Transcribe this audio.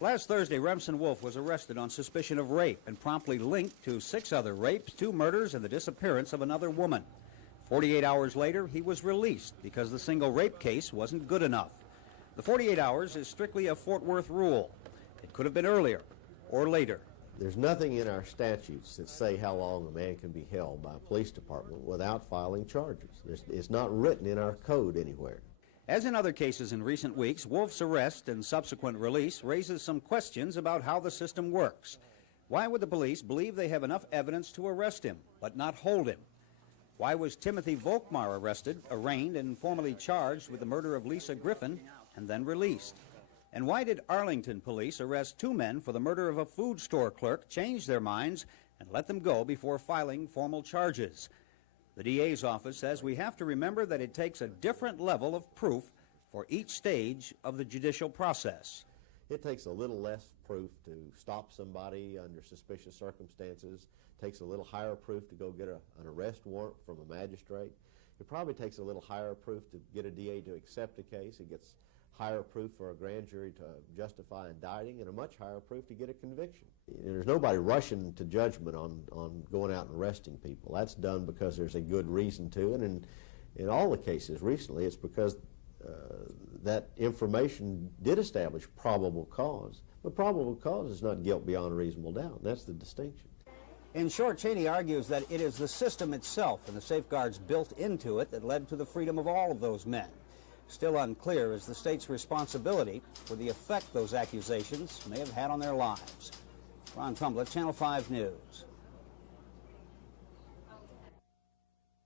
Last Thursday, Remsen Wolf was arrested on suspicion of rape and promptly linked to 6 other rapes, 2 murders, and the disappearance of another woman. 48 hours later, he was released because the single rape case wasn't good enough. The 48 hours is strictly a Fort Worth rule. It could have been earlier or later. There's nothing in our statutes that say how long a man can be held by a police department without filing charges. It's not written in our code anywhere. As in other cases in recent weeks, Wolf's arrest and subsequent release raises some questions about how the system works. Why would the police believe they have enough evidence to arrest him, but not hold him? Why was Timothy Volkmar arrested, arraigned, and formally charged with the murder of Lisa Griffin, and then released? And why did Arlington police arrest 2 men for the murder of a food store clerk, change their minds, and let them go before filing formal charges? The DA's office says we have to remember that it takes a different level of proof for each stage of the judicial process. It takes a little less proof to stop somebody under suspicious circumstances. It takes a little higher proof to go get an arrest warrant from a magistrate. It probably takes a little higher proof to get a DA to accept a case. It gets higher proof for a grand jury to justify indicting, and a much higher proof to get a conviction. There's nobody rushing to judgment on going out and arresting people. That's done because there's a good reason to, and in all the cases recently, it's because that information did establish probable cause. But probable cause is not guilt beyond a reasonable doubt, and that's the distinction. In short, Cheney argues that it is the system itself and the safeguards built into it that led to the freedom of all of those men. Still unclear is the state's responsibility for the effect those accusations may have had on their lives. Ron Trumbull, Channel 5 News.